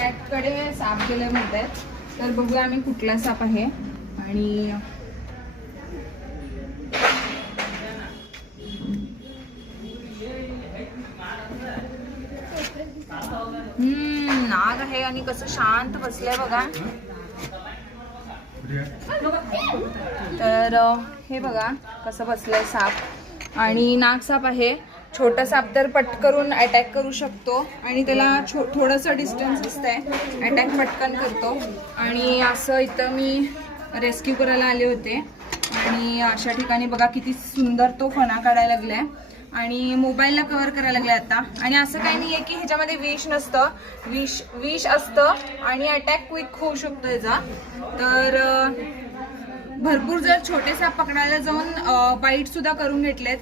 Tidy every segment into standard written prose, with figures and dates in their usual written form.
मॅटकडे साप गेले म्हणतात, तर बघूया आम्ही कुठला साप आहे. आणि नाग आहे आणि कसं शांत बसलंय बघा. तर हे बघा कसं बसलंय साप. आणि नाग साप आहे. छोटा साप तर पटकरून अटॅक करू शकतो आणि त्याला थोडंसं डिस्टन्स असतंय, अटॅक पटकन करतो. आणि असं इथं मी रेस्क्यू करायला आले होते आणि अशा ठिकाणी बघा किती सुंदर तो फणा काढायला लागलाय आणि मोबाईलला कव्हर करायला लागले आता. आणि असं काही नाही आहे की ह्याच्यामध्ये विष नसतं, विष असतं आणि अटॅक क्विक होऊ शकतो याचा. तर भरपूर जर छोटे साप पकडायला जाऊन बाईट सुद्धा करून घेतलेत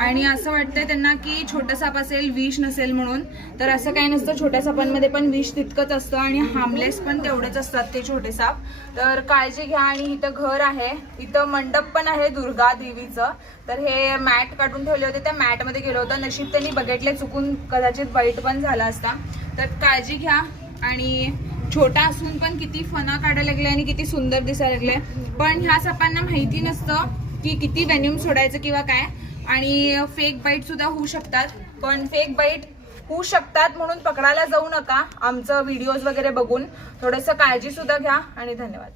आणि असं वाटतंय त्यांना की छोटा साप असेल, विष नसेल म्हणून. तर असं काही नसतं, छोट्या सापांमध्ये पण विष तितकंच असतं आणि हार्मलेस पण तेवढेच असतात ते छोटे साप. तर काळजी घ्या. आणि इथं घर आहे, इथं मंडप पण आहे दुर्गा देवीचं. तर हे मॅट काढून ठेवले होते, त्या मॅटमध्ये गेलो होतं. नशीब त्यांनी बघितले चुकून, कदाचित बाईट पण झाला असता. तर काळजी घ्या. आणि छोटा असून पण किती फणा काढायला लागले आणि किती सुंदर दिसायला लागले. पण ह्या सापांना माहिती नसतं की किती वेन्यूम सोडायचं किंवा काय. आणि फेक बाईट सुद्धा होऊ शकतात. पण फेक बाईट होऊ शकतात म्हणून पकडायला जाऊ नका. आमचं व्हिडिओज वगैरे बघून थोडंसं काळजी सुद्धा घ्या. आणि धन्यवाद.